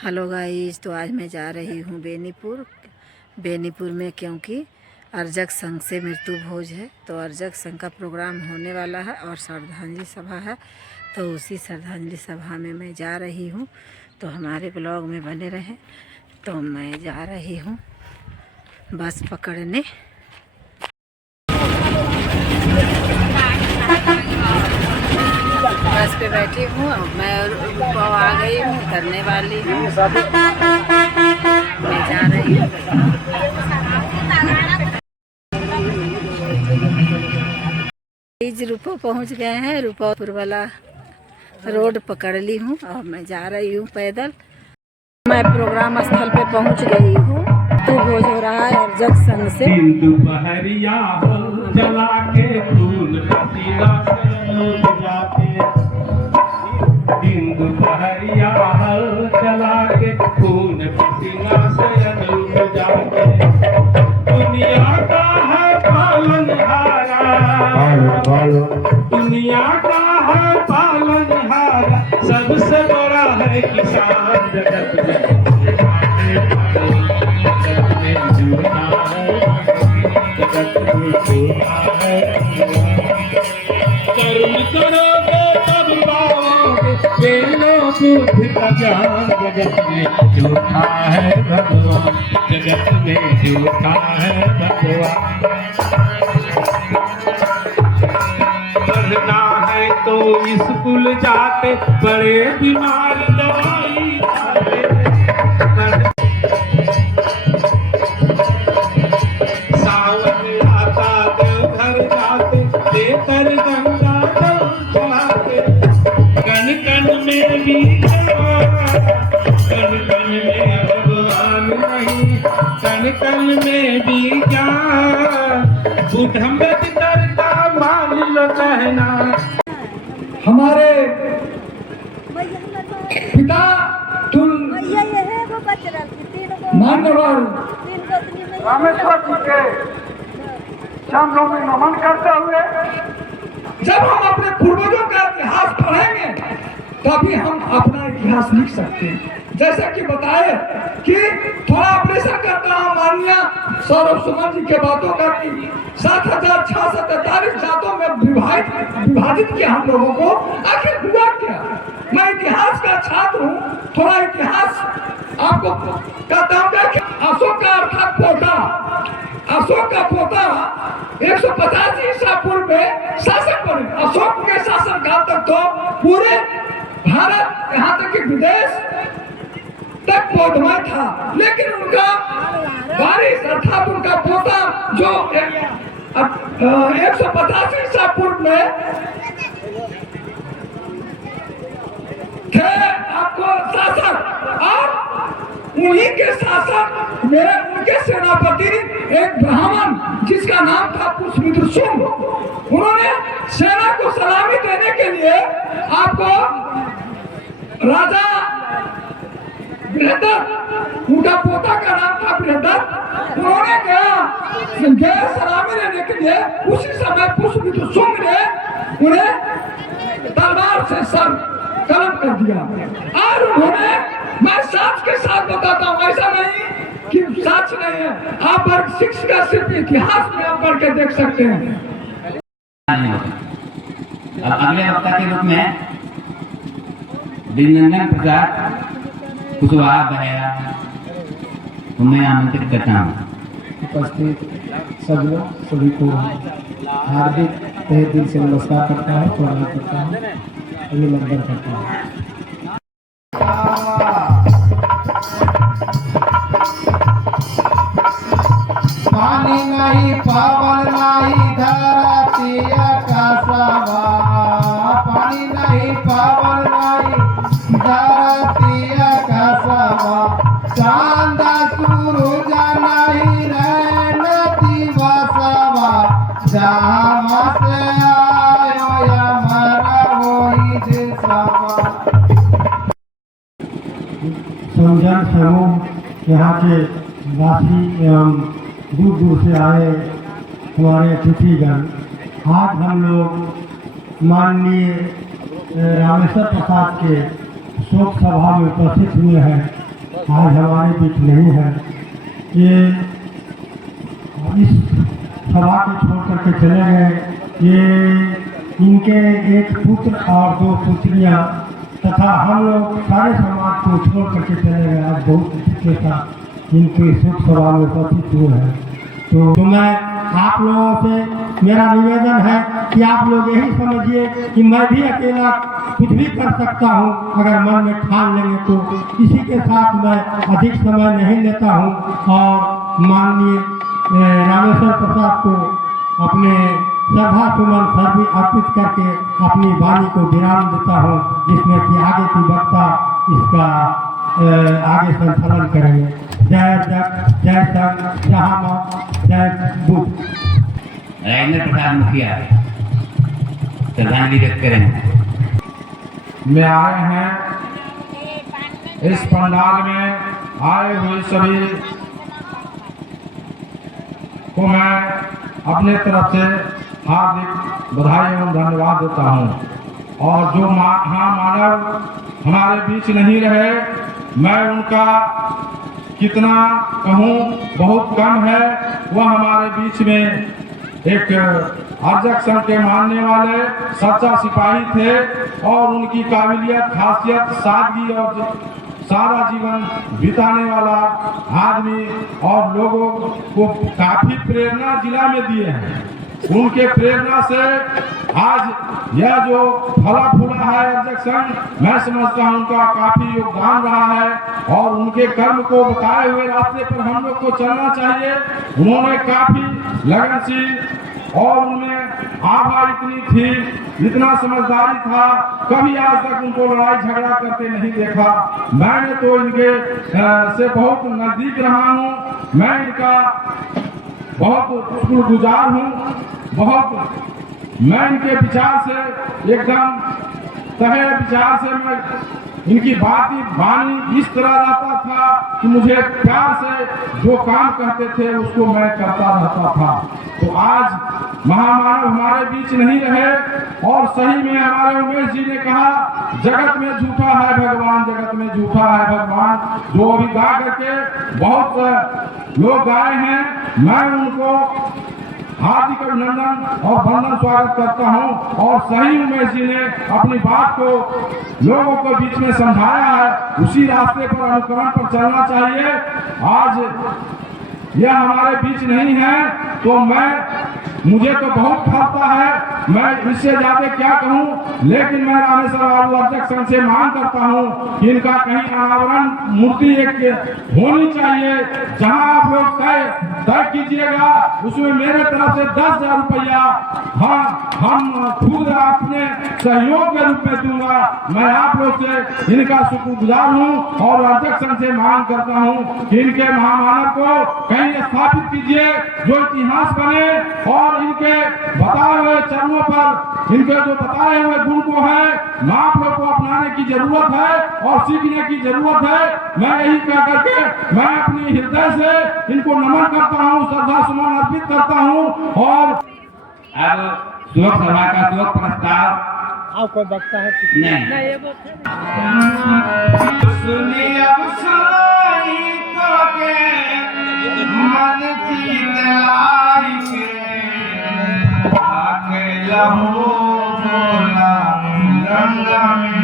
Hello guys, तो आज मैं जा रही हूँ बेनीपुर में, क्योंकि अर्जक संघ से मृत्यु भोज है। तो अर्जक संघ का प्रोग्राम होने वाला है और श्रद्धांजलि सभा है। तो उसी श्रद्धांजलि सभा में मैं जा रही हूँ। तो हमारे ब्लॉग में बने रहें। तो मैं जा रही हूँ बस पकड़ने। बस पे बैठी हूँ, मैं आ गई हूँ, उतरने वाली हूँ। मैं जा रही हूँ। रूपो पहुँच गए हैं। रूपापुर वाला रोड पकड़ ली हूँ और मैं जा रही हूँ पैदल। मैं प्रोग्राम स्थल पे पहुँच गई हूँ। तो भोज हो रहा है अर्जक संघ से। दुनिया का है पालनहारा, सबसे बड़ा है किसान जगत में। कर्म करोगे तब पाओगे, बेलो बुद्धि का ज्ञान। जगत में झूठा है भगवान, जगत में झूठा है भगवान। पढ़ना है तो स्कूल जाते, बड़े बीमार दवाई खाते। सावन आता देवघर जाते, लेकर गंगा जल चढ़ाते। कण कण में भी कण कण में भगवान नहीं, कण कण में भी ज्ञान। बुद्धम का मान लो कहना। हमारे पिता मान्यवर रामेश्वर जी के चरणों में नमन करते हुए, जब हम अपने पूर्वजों का इतिहास पढ़ेंगे तभी हम अपना इतिहास लिख सकते हैं। जैसा कि बताए कि थोड़ा ऑपरेशन करता हूँ माननीय सौरभ सुमन जी के बातों का कि 7,643 जातों में विभाजित किया हम लोगों को। आखिर हुआ क्या? मैं इतिहास का छात्र हूँ, थोड़ा इतिहास आपको कहता हूँ कि अशोक का अर्थात पोता, अशोक का पोता 150 ईसा पूर्व में शासक बने। अशोक के शासन काल तक तो पूरे भारत यहाँ तक कि विदेश तक बौद्धमय था, लेकिन उनका वारिस अर्थात उनका पोता जो 150 ईसा पूर्व में थे आपको शासक, और उन्हीं के शासक में उनके सेनापति एक ब्राह्मण जिसका नाम था पुष्पमित्र शुंग, उन्होंने सेना को सलामी देने के लिए आपको राजा बृहदत्त, उनका पोता का नाम था बृहदत्त, उन्होंने गया सलामी लेने के लिए। उसी समय पुष्पमित्र शुंग ने उन्हें तलवार से सर कलम कर दिया। और उन्होंने, मैं साच के साथ बताता हूँ, ऐसा नहीं कि साच नहीं है, आप वर्ग 6 का सिर्फ इतिहास में आप पढ़ के देख सकते हैं। अब अगले वक्ता के रूप में दिनंदन प्रसाद कुशवाहा बहेरा को मैं आमंत्रित करता हूँ। उपस्थित सभी को हार्दिक तहे दिल से नमस्कार करता है, प्रणाम करता है, अभिनंदन करता है। पानी नहीं पावन नहीं धरती आकाशवा, पानी नहीं पावन नहीं धरती आकाशवा। चांद सूरज नहीं रहती बसवा, जहाँ से आयो हमारा वही देशवा। संजन समूह यहाँ के वासी एवं दूर दूर से आए हमारे अतिथिगण, आज हम लोग माननीय रामेश्वर प्रसाद के शोक सभा में उपस्थित हुए हैं। आज हमारे बीच नहीं है। ये इस सभा को छोड़ करके चले गए। ये इनके एक पुत्र और 2 पुत्रियां तथा हम लोग सारे समाज को छोड़ करके चले गए। आज बहुत दुख के साथ इनके सुख सभा में उपस्थित हुए हैं। तो मैं आप लोगों से मेरा निवेदन है कि आप लोग यही समझिए कि मैं भी अकेला कुछ भी कर सकता हूं, अगर मन में ठान लेंगे तो। इसी के साथ मैं अधिक समय नहीं लेता हूं और माननीय रामेश्वर प्रसाद को अपने श्रद्धा सुमन सर्वी अर्पित करके अपनी वाणी को विराम देता हूं, जिसमें कि आगे की वक्ता इसका आगे संचालन करेंगे। जय जग, जय संघ, जहाँ माँ, जय बुद्ध। राजेंद्र प्रसाद मुखिया श्रद्धांजलि व्यक्त करें। में आए हैं, इस पंडाल में आए हुए सभी को मैं अपने तरफ से हार्दिक बधाई एवं धन्यवाद देता हूं। और जो महामानव हमारे बीच नहीं रहे, मैं उनका कितना कहूं, बहुत कम है। वह हमारे बीच में एक अर्जक संघ के मानने वाले सच्चा सिपाही थे और उनकी काबिलियत, खासियत, सादगी और सारा जीवन बिताने वाला आदमी और लोगों को काफी प्रेरणा जिला में दिए हैं। उनके प्रेरणा से आज यह जो फला फूला है अर्जक संघ, मैं समझता हूं उनका काफी योगदान रहा है और उनके कर्म को बताए हुए रास्ते पर हम लोग को चलना चाहिए। उन्होंने काफी लगनशील और उनमें आभा इतनी थी, इतना समझदारी था, कभी आज तक उनको लड़ाई झगड़ा करते नहीं देखा। मैंने तो इनके से बहुत नजदीक रहा हूँ। मैं इनका बहुत शुक्रगुजार हूँ। मैं इनके विचार से एकदम तहे विचार से मैं इनकी वाणी इस तरह रहता था कि मुझे प्यार से जो काम कहते थे उसको मैं करता रहता था। तो आज महामानव हमारे बीच नहीं रहे और सही में हमारे उमेश जी ने कहा, जगत में झूठा है भगवान, जगत में झूठा है भगवान, जो अभी गा करके बहुत लोग गाए हैं। मैं उनको हार्दिक अभिनंदन और वंदन स्वागत करता हूं। और सही उमेश जी ने अपनी बात को लोगों के बीच में समझाया है, उसी रास्ते पर अनुकरण पर चलना चाहिए। आज यह हमारे बीच नहीं है तो मुझे तो बहुत खलता है, मैं इससे ज्यादा क्या कहूं। लेकिन मैं रामेश्वर बाबू अर्जक संघ से मांग करता हूं कि इनका कहीं अनावरण मूर्ति एक होनी चाहिए। जहां आप लोग तय कीजिएगा उसमें मेरे तरफ से 10,000 रुपया हम खुद अपने सहयोग के रूप में दूंगा। मैं आप लोग से इनका शुक्रगुजार हूं और अर्जक संघ से मांग करता हूं कि इनके महामानव को कहीं स्थापित कीजिए जो इतिहास बने और इनके बताए हुए चरणों पर इनके जो बताए हुए गुण को है आप लोग को अपनाने की जरूरत है और सीखने की जरूरत है। मैं यही कह करके मैं अपनी हृदय से इनको नमन करता हूँ, श्रद्धा सुमन अर्पित करता हूँ। और अब शोक सभा का शोक प्रस्ताव आपको बकता है नहीं सुनिए सुनाई तो के मन जीत लाई के आके लहू बोला गंगा में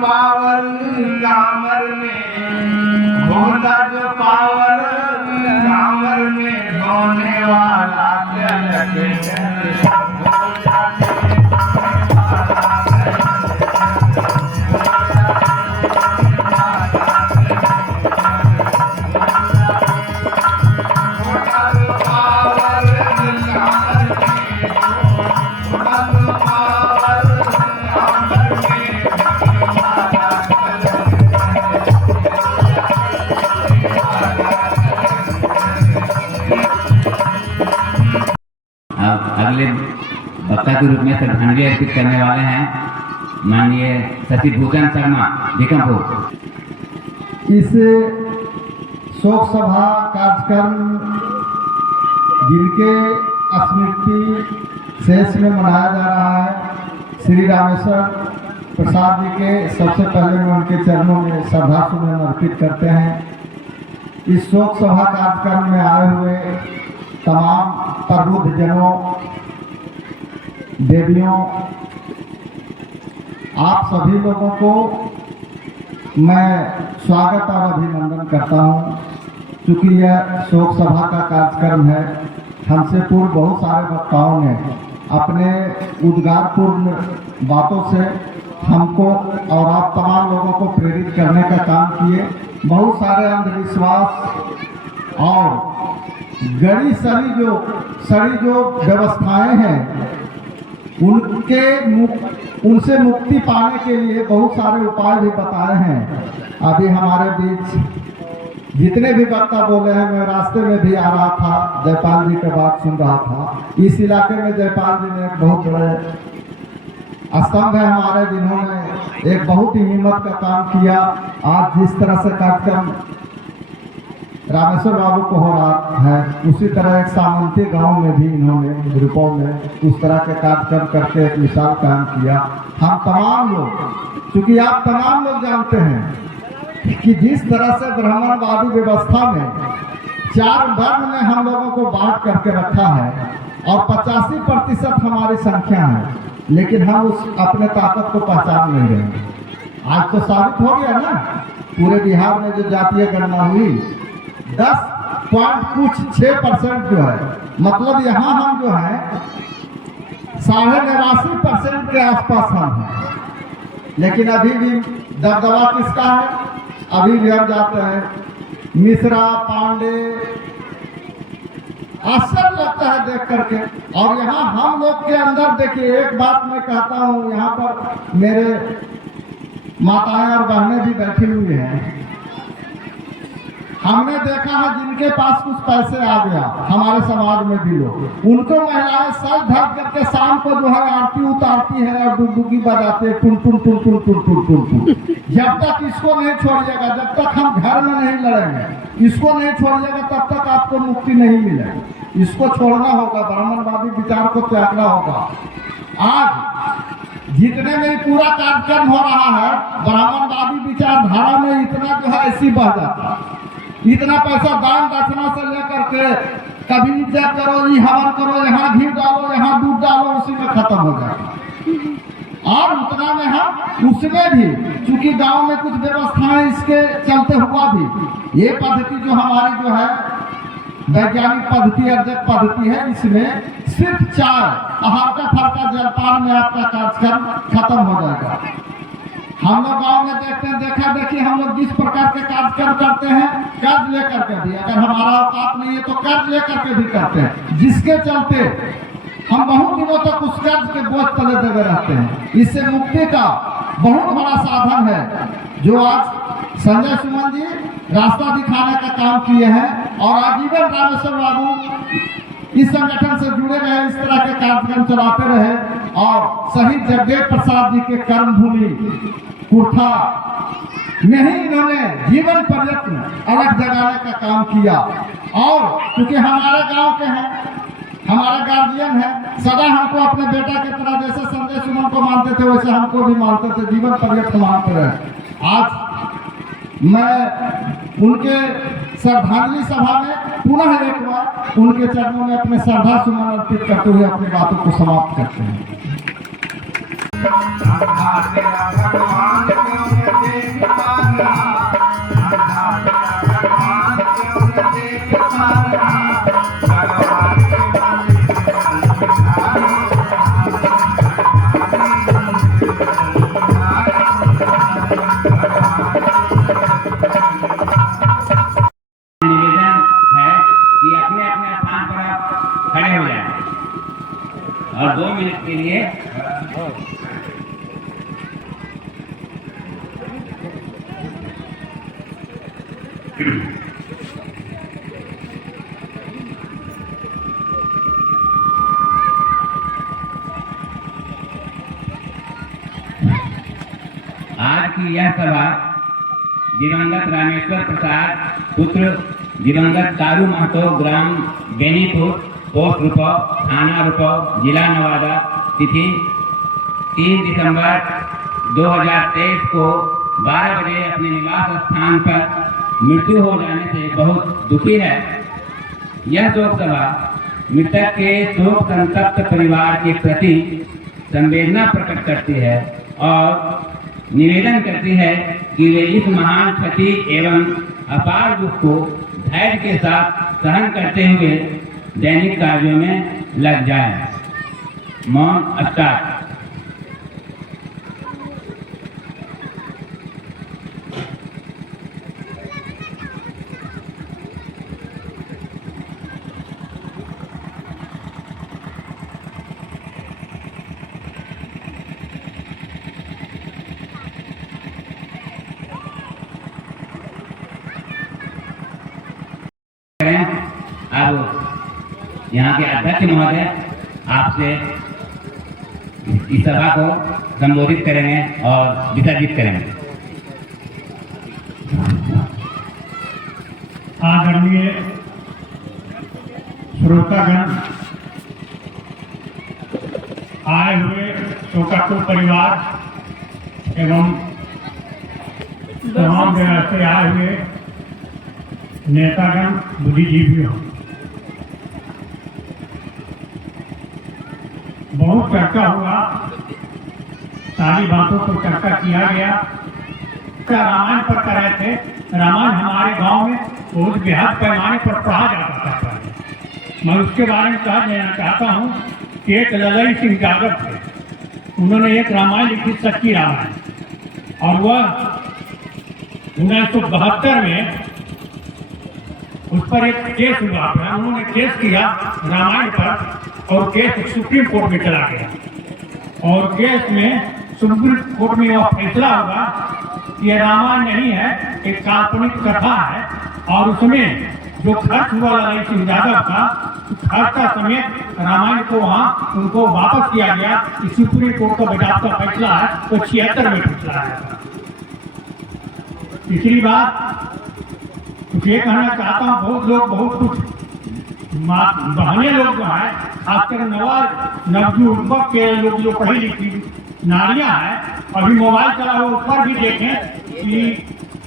पावर कामर में होता जो पावर कामर में होने वाला श्रद्धांजलि अर्पित करने वाले हैं माननीय शशिभूषण शर्मा भिकमपुर। इस शोक सभा कार्यक्रम जिनके स्मृति शेष में मनाया जा रहा है, श्री रामेश्वर प्रसाद जी के सबसे पहले मैं उनके चरणों में श्रद्धासुमन अर्पित करते हैं। इस शोक सभा कार्यक्रम में आए हुए तमाम प्रबुद्ध जनों, देवियों, आप सभी लोगों को मैं स्वागत और अभिनंदन करता हूं। क्योंकि यह शोक सभा का कार्यक्रम है, हमसे पूर्व बहुत सारे वक्ताओं ने अपने उद्गारपूर्ण बातों से हमको और आप तमाम लोगों को प्रेरित करने का काम किए। बहुत सारे अंधविश्वास और गड़ी सड़ी जो व्यवस्थाएं हैं उनसे मुक्ति पाने के लिए बहुत सारे उपाय भी बताए हैं। अभी हमारे बीच जितने भी वक्ता बोले हैं, मैं रास्ते में भी आ रहा था, जयपाल जी की बात सुन रहा था। इस इलाके में जयपाल जी ने एक बहुत बड़े स्तंभ है हमारे, जिन्होंने एक बहुत ही हिम्मत का काम किया। आज जिस तरह से कार्यक्रम रामेश्वर बाबू को हो रहा है, उसी तरह एक सामंती गांव में भी इन्होंने ग्रुपों में उस तरह के कार्यक्रम करके एक मिसाल काम किया। हम तमाम लोग, क्योंकि आप तमाम लोग जानते हैं कि जिस तरह से ब्राह्मणवादी व्यवस्था में 4 वर्ण में हम लोगों को बांट करके रखा है और 85% हमारी संख्या है, लेकिन हम उस अपने ताकत को पहचान नहीं रहे। आज तो साबित हो गया ना, पूरे बिहार में जो जातीय गणना हुई 10.6% जो है, मतलब यहाँ हम जो है 89% के आसपास हम हैं। लेकिन अभी भी दबदबा किसका है? अभी भी हम जाते हैं मिश्रा, पांडे, आश्चर्य लगता है देख करके। और यहाँ हम लोग के अंदर देखिए, एक बात मैं कहता हूँ, यहाँ पर मेरे माताएं और बहनें भी बैठी हुई हैं। हमने देखा है जिनके पास कुछ पैसे आ गया हमारे समाज में भी लोग, उनको महिलाएं सज धर करके शाम को जो है आरती उतारती है और डुगडुगी बजाते हैं, टुन टुन टुन टुन टुन टुन टुन टुन। जब तक इसको नहीं छोड़िएगा, जब तक हम घर में नहीं लड़ेंगे, इसको नहीं छोड़िएगा, तब तक आपको मुक्ति नहीं मिलेगी। इसको छोड़ना होगा, ब्राह्मणवादी विचार को त्यागना होगा। आज जितने में पूरा कार्यक्रम हो रहा है, ब्राह्मणवादी विचारधारा में इतना जो है ऐसी बह जाता है, इतना पैसा दान दक्षिणा से लेकर के कभी जब करो, ये हवन करो, यहाँ घी डालो, यहाँ दूध डालो, उसी में खत्म हो जाएगा। और उतना में हम उसमें भी, चूंकि गांव में कुछ व्यवस्थाएं इसके चलते हुआ भी, ये पद्धति जो हमारी जो है वैज्ञानिक पद्धति, अर्जक पद्धति है, इसमें सिर्फ 4 हल्का फल्का जलपान में आपका कार्यक्रम खत्म हो जाएगा। हम लोग गाँव में देखते हैं, देखा देखिए हम लोग जिस प्रकार के कार्यक्रम करते हैं, कर्ज लेकर के भी, अगर हमारा औकात नहीं है तो कर्ज लेकर के भी करते हैं, जिसके चलते हम बहुत दिनों तक उस कर्ज के बोझ तले दबे रहते हैं। इससे मुक्ति का बहुत बड़ा साधन है, जो आज संजय सुमन जी रास्ता दिखाने का काम किए हैं। और आजीवन रामेश्वर बाबू इस संगठन से जुड़े रहे, इस तरह के कार्यक्रम चलाते रहे और शहीद जगदेव प्रसाद जी के कर्मभूमि कुर्था में ही इन्होंने जीवन पर्यंत अलग जगाने का काम किया। और क्योंकि हमारे गांव के हैं, हमारा गार्जियन है, सदा हमको अपने बेटा की तरह, जैसे संजय सुमन को मानते थे वैसे हमको भी मानते थे, जीवन पर्यंत मानते रहे। आज मैं उनके श्रद्धांजलि सभा में पुनः एक बार उनके चरणों में अपने श्रद्धा सुमन अर्पित करते हुए अपनी बातों को समाप्त करते हैं। खड़े हो जाए और 2 मिनट के लिए आज की यह सभा दिवंगत रामेश्वर प्रसाद पुत्र दिवंगत कारू महतो ग्राम बेनीपुर पोस्ट रुपौ थाना रुपौ जिला नवादा तिथि 3 दिसंबर 2023 को 12 बजे अपने निवास स्थान पर मृत्यु हो जाने से बहुत दुखी है। यह शोक सभा मृतक के शोक संतप्त परिवार के प्रति संवेदना प्रकट करती है और निवेदन करती है कि वे इस महान क्षति एवं अपार दुख को धैर्य के साथ सहन करते हुए दैनिक कार्यों में लग जाए। मौन स्टार्ट। अब यहाँ के अध्यक्ष महोदय आपसे इस सभा को संबोधित करेंगे और विसर्जित करेंगे। आदरणीय श्रोतागण, आए हुए शोकाकुल परिवार एवं तमाम जगह से आए हुए नेतागण, बुद्धिजीवियों, बहुत चर्चा हुआ, सारी बातों पर चर्चा किया गया। क्या रामायण पर कर रहे थे? रामायण हमारे गांव में बहुत बेहद पैमाने पर पढ़ा जाता था। मैं उसके बारे में कह देना चाहता हूँ कि एक ललई सिंह यादव थे, उन्होंने एक रामायण लिखी, सच्ची रामायण, और वह 1972 में उस पर एक केस हुआ था। उन्होंने केस किया रामायण पर और केस सुप्रीम कोर्ट में चला गया और केस में सुप्रीम कोर्ट में वह फैसला हुआ कि यह रामायण नहीं है, एक काल्पनिक कथा है और उसमें जो खर्च हुआ लड़ाई सिंह यादव का, खर्च का समेत रामायण को वहाँ उनको वापस किया गया। कि सुप्रीम कोर्ट का बजाबता फैसला है वो 76 में फैसला है। तीसरी बात कुछ ये कहना चाहता हूँ, बहुत लोग बहुत कुछ बहने लोग जो है, खासकर नवयुवक के लोग जो पढ़ी लिखी नारियां हैं, अभी मोबाइल चला हुआ ऊपर भी देखें कि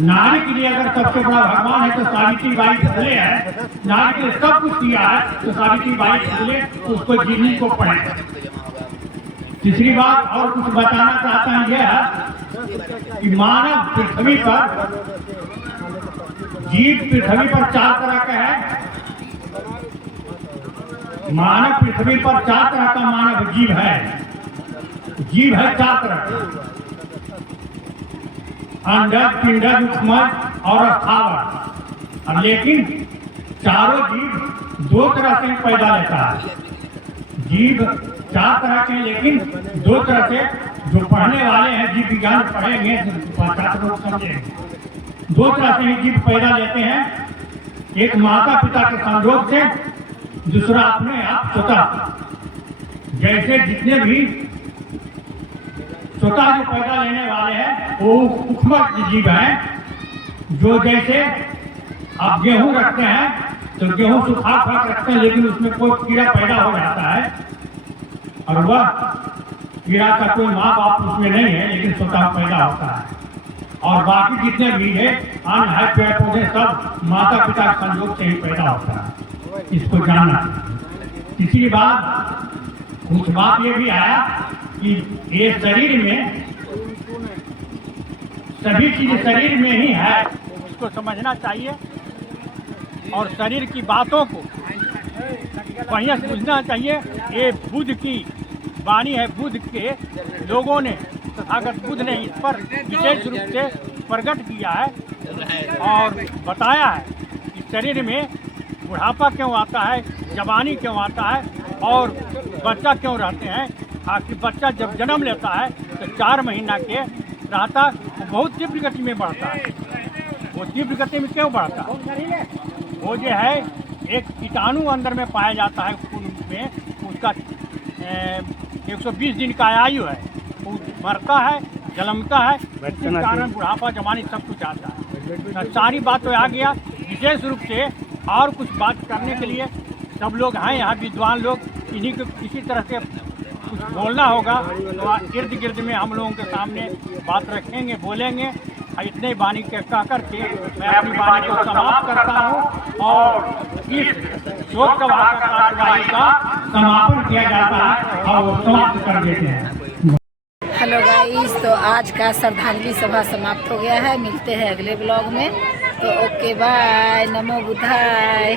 नारी के लिए अगर सबसे बड़ा भगवान है तो सावित्री बाई फुले है। नारी के लिए सब कुछ किया है तो सावित्री बाई फुले, तो उसको जीवनी को पढ़े। तीसरी बात और कुछ बताना चाहता हूँ यह है कि मानव पृथ्वी पर जीव पृथ्वी पर 4 तरह का है। मानव पृथ्वी पर 4 तरह का मानव जीव है। जीव है 4 तरह का, अंडक, पिंडक, उष्मक और स्थावर। लेकिन चारों जीव 2 तरह से पैदा लेता है। जीव 4 तरह के, लेकिन 2 तरह से जो पढ़ने वाले हैं, जीव विज्ञान पढ़ेंगे, छात्र लोग समझेंगे। 2 तरह से जीव पैदा लेते हैं, एक माता पिता के संयोग से, दूसरा अपने आप स्वतः। जैसे जितने भी स्वतः जो पैदा लेने वाले हैं वो उष्मक जीव हैं, जो जैसे आप गेहूं रखते हैं तो गेहूं सुखा फक रखते हैं, लेकिन उसमें कोई कीड़ा पैदा हो जाता है और वह कीड़ा का कोई माँ बाप उसमें नहीं है, लेकिन स्वतः पैदा होता है। और बाकी जितने भी है अन्न है, पेड़ पौधे, सब माता पिता के संयोग से ही पैदा होता है। इसको जानना। तीसरी बात, कुछ बात ये भी आया कि ये शरीर में सभी चीज शरीर में ही है, उसको समझना चाहिए और शरीर की बातों को बढ़िया समझना चाहिए। ये बुद्ध की वाणी है, बुद्ध के लोगों ने, तथागत बुद्ध ने इस पर विशेष रूप से प्रकट किया है और बताया है कि शरीर में बुढ़ापा क्यों आता है, जवानी क्यों आता है और बच्चा क्यों रहते हैं। आखिर बच्चा जब जन्म लेता है तो 4 महीना के रहता, वो बहुत तीव्र गति में बढ़ता है। वो तीव्र गति में क्यों बढ़ता है? वो जो है एक कीटाणु अंदर में पाया जाता है खून में, उसका 120 दिन का आयु है, वो मरता है जन्मता है, इसी कारण बुढ़ापा जवानी सब कुछ आता है। सारी बात तो आ गया। विशेष रूप से और कुछ बात करने के लिए सब लोग हैं यहाँ विद्वान लोग, इन्हीं को किसी तरह से कुछ बोलना होगा तो इर्द गिर्द में हम लोगों के सामने बात रखेंगे, बोलेंगे। इतने वाणी के कह करके मैं अपनी वाणी को समाप्त करता हूँ और इस शोक सभा का समापन किया जाता है और समाप्त कर देते हैं। हेलो गाइस, तो आज का श्रद्धांजलि सभा समाप्त हो गया है। मिलते हैं अगले ब्लॉग में। तो ओके बाय, नमो बुद्धाय।